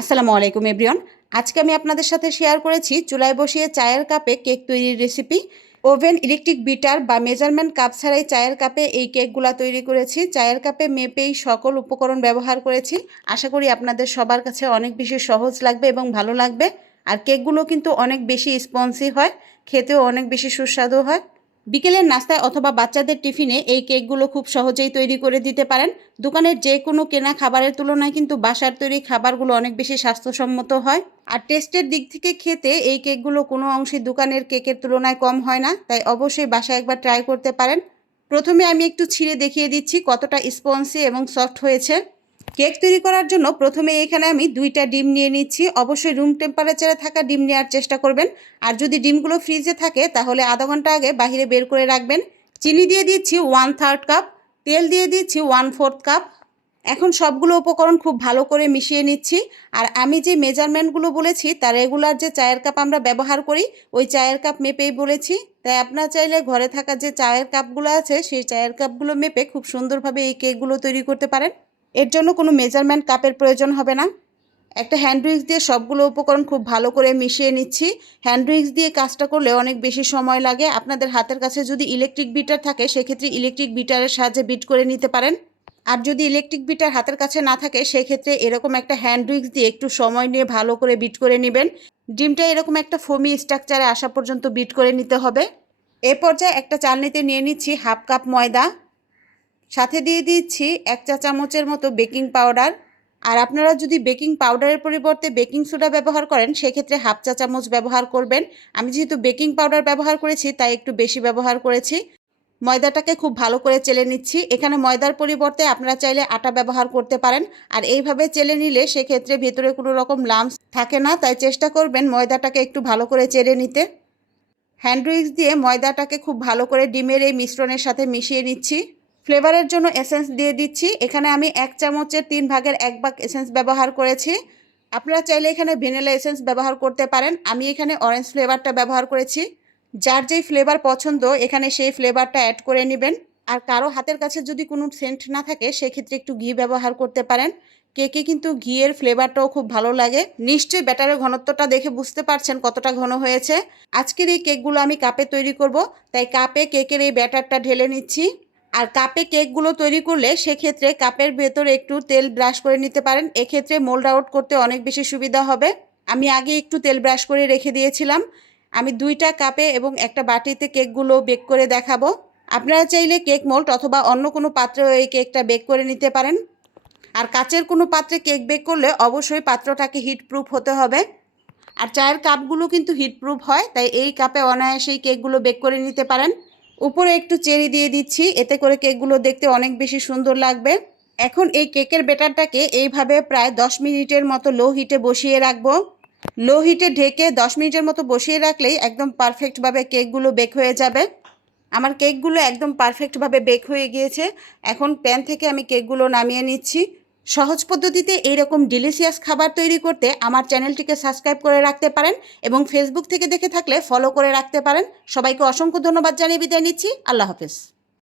আসসালামু আলাইকুম এভরিওন আজকে আমি আপনাদের সাথে শেয়ার করেছি চুলায় বসিয়ে চায়ের কাপে কেক তৈরির রেসিপি। ওভেন, ইলেকট্রিক বিটার বা মেজারমেন্ট কাপ ছাড়াই চায়ের কাপে এই কেকগুলা তৈরি করেছি। চায়ের কাপে মেপেই সকল উপকরণ ব্যবহার করেছি। আশা করি আপনাদের সবার কাছে অনেক বেশি সহজ লাগবে এবং ভালো লাগবে। আর কেকগুলো কিন্তু অনেক বেশি স্পঞ্জি হয়, খেতেও অনেক বেশি সুস্বাদু হয়। বিকেলের নাস্তায় অথবা বাচ্চাদের টিফিনে এই কেকগুলো খুব সহজেই তৈরি করে দিতে পারেন। দোকানের যে কোনো কেনা খাবারের তুলনায় কিন্তু বাসার তৈরি খাবারগুলো অনেক বেশি স্বাস্থ্যসম্মত হয়। আর টেস্টের দিক থেকে খেতে এই কেকগুলো কোনো অংশে দোকানের কেকের তুলনায় কম হয় না, তাই অবশ্যই বাসায় একবার ট্রাই করতে পারেন। প্রথমে আমি একটু ছিঁড়ে দেখিয়ে দিচ্ছি কতটা স্পঞ্জি এবং সফট হয়েছে। কেক তৈরি করার জন্য প্রথমে এখানে আমি দুইটা ডিম নিয়ে নিচ্ছি। অবশ্যই রুম টেম্পারেচারে থাকা ডিম নেওয়ার চেষ্টা করবেন। আর যদি ডিমগুলো ফ্রিজে থাকে, তাহলে আধা ঘণ্টা আগে বাহিরে বের করে রাখবেন। চিনি দিয়ে দিচ্ছি ওয়ান থার্ড কাপ তেল দিয়ে দিচ্ছি ওয়ান ফোর্থ কাপ এখন সবগুলো উপকরণ খুব ভালো করে মিশিয়ে নিচ্ছি। আর আমি যে মেজারমেন্টগুলো বলেছি, তার রেগুলার যে চায়ের কাপ আমরা ব্যবহার করি, ওই চায়ের কাপ মেপেই বলেছি। তাই আপনার চাইলে ঘরে থাকা যে চায়ের কাপগুলো আছে, সেই চায়ের কাপগুলো মেপে খুব সুন্দরভাবে এই কেকগুলো তৈরি করতে পারেন। এর জন্য কোনো মেজারমেন্ট কাপের প্রয়োজন হবে না। একটা হ্যান্ড উইক্স দিয়ে সবগুলো উপকরণ খুব ভালো করে মিশিয়ে নিচ্ছি। হ্যান্ড উইক্স দিয়ে কাজটা করলে অনেক বেশি সময় লাগে। আপনাদের হাতের কাছে যদি ইলেকট্রিক বিটার থাকে, সেক্ষেত্রে ইলেকট্রিক বিটারের সাহায্যে বিট করে নিতে পারেন। আর যদি ইলেকট্রিক বিটার হাতের কাছে না থাকে, সেক্ষেত্রে এরকম একটা হ্যান্ড উইক্স দিয়ে একটু সময় নিয়ে ভালো করে বিট করে নেবেন। ডিমটা এরকম একটা ফোমি স্ট্রাকচারে আসা পর্যন্ত বিট করে নিতে হবে। এ পর্যায়ে একটা চালনিতে নিয়ে নিচ্ছি হাফ কাপ ময়দা। সাথে দিয়ে দিচ্ছি এক চা চামচের মতো বেকিং পাউডার। আর আপনারা যদি বেকিং পাউডারের পরিবর্তে বেকিং সোডা ব্যবহার করেন, সেক্ষেত্রে হাফ চা চামচ ব্যবহার করবেন। আমি যেহেতু বেকিং পাউডার ব্যবহার করেছি, তাই একটু বেশি ব্যবহার করেছি। ময়দাটাকে খুব ভালো করে চেলে নিচ্ছি। এখানে ময়দার পরিবর্তে আপনারা চাইলে আটা ব্যবহার করতে পারেন। আর এইভাবে চেলে নিলে সেক্ষেত্রে ভেতরে কোনো রকম লামস থাকে না, তাই চেষ্টা করবেন ময়দাটাকে একটু ভালো করে চেলে নিতে। হ্যান্ড উইক্স দিয়ে ময়দাটাকে খুব ভালো করে ডিমের এই মিশ্রণের সাথে মিশিয়ে নিচ্ছি। ফ্লেভারের জন্য এসেন্স দিয়ে দিচ্ছি। এখানে আমি এক চামচের তিন ভাগের এক ভাগ এসেন্স ব্যবহার করেছি। আপনারা চাইলে এখানে ভ্যানিলা এসেন্স ব্যবহার করতে পারেন। আমি এখানে অরেঞ্জ ফ্লেভারটা ব্যবহার করেছি। যার যেই ফ্লেভার পছন্দ, এখানে সেই ফ্লেভারটা অ্যাড করে নেবেন। আর কারও হাতের কাছে যদি কোনো সেন্ট না থাকে, সেক্ষেত্রে একটু ঘি ব্যবহার করতে পারেন। কেকে কিন্তু ঘিয়ের ফ্লেভারটাও খুব ভালো লাগে। নিশ্চয়ই ব্যাটারের ঘনত্বটা দেখে বুঝতে পারছেন কতটা ঘন হয়েছে। আজকের এই কেকগুলো আমি কাপে তৈরি করব। তাই কাপে কেকের এই ব্যাটারটা ঢেলে নিচ্ছি। আর কাপে কেকগুলো তৈরি করলে সেক্ষেত্রে কাপের ভেতরে একটু তেল ব্রাশ করে নিতে পারেন। এক্ষেত্রে মোল্ড আউট করতে অনেক বেশি সুবিধা হবে। আমি আগে একটু তেল ব্রাশ করে রেখে দিয়েছিলাম। আমি দুইটা কাপে এবং একটা বাটিতে কেকগুলো বেক করে দেখাবো। আপনারা চাইলে কেক মোল্ড অথবা অন্য কোনো পাত্রে এই কেকটা বেক করে নিতে পারেন। আর কাচের কোনো পাত্রে কেক বেক করলে অবশ্যই পাত্রটাকে হিট প্রুফ হতে হবে। আর চায়ের কাপগুলো কিন্তু হিট প্রুফ হয়, তাই এই কাপে অনায়াসেই কেকগুলো বেক করে নিতে পারেন। উপরে একটু চেরি দিয়ে দিচ্ছি, এতে করে কেকগুলো দেখতে অনেক বেশি সুন্দর লাগবে। এখন এই কেকের বেটারটাকে এইভাবে প্রায় দশ মিনিটের মতো লো হিটে বসিয়ে রাখব। লো হিটে ঢেকে দশ মিনিটের মতো বসিয়ে রাখলেই একদম পারফেক্টভাবে কেকগুলো বেক হয়ে যাবে। আমার কেকগুলো একদম পারফেক্টভাবে বেক হয়ে গিয়েছে। এখন প্যান থেকে আমি কেকগুলো নামিয়ে নিচ্ছি। সহজ পদ্ধতিতে এইরকম ডিলিশিয়াস খাবার তৈরি করতে আমার চ্যানেলটিকে সাবস্ক্রাইব করে রাখতে পারেন এবং ফেসবুক থেকে দেখে থাকলে ফলো করে রাখতে পারেন। সবাইকে অসংখ্য ধন্যবাদ জানিয়ে বিদায় নিচ্ছি। আল্লাহ হাফিজ।